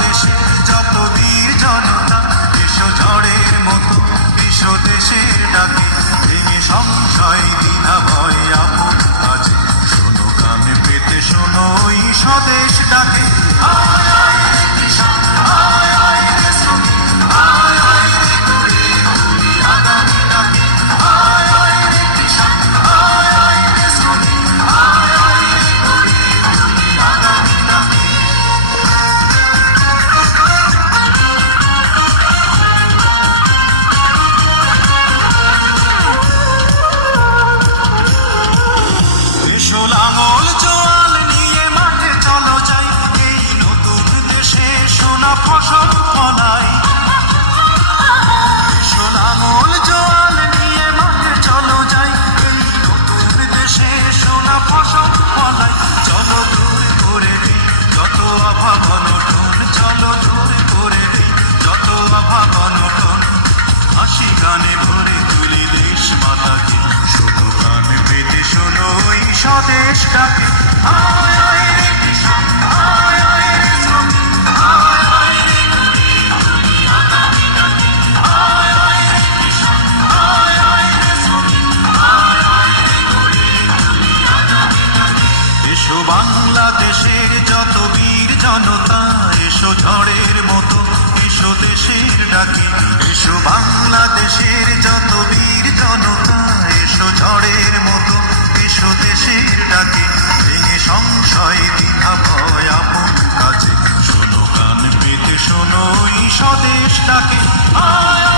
দেশের যত বীর জনতা, এসো ঝড়ের মতো এসো দেশের ডাকে, ভেঙে সংশয় দিনাভয় আপন আছে শোনো কানে পেতে, শোনো স্বদেশ ডাকে। সোনা ফসল ফলাই জোয়াল নিয়ে চলো যাই। এই নতুন দেশে সোনা চলো দূরে করে দিই যত অভাব অনটন, চলো দূরে করে দিই যত অভাব অনটন। হাসি গানে ভরে তুলি দেশ মাতাকে। শুধু গান পেতে শোনো ওই স্বদেশ বাংলাদেশের যত বীর জনতা, এসো ঝড়ের মতো, এসো দেশের ডাকে। এসো বাংলাদেশের যত বীর জনতা, এসো ঝড়ের মতো, এসো দেশের ডাকে। ভেঙে সংশয় দ্বিধা ভয় আপন কাজে শোনো কান পেতে, শোনো স্বদেশ ডাকে। আয়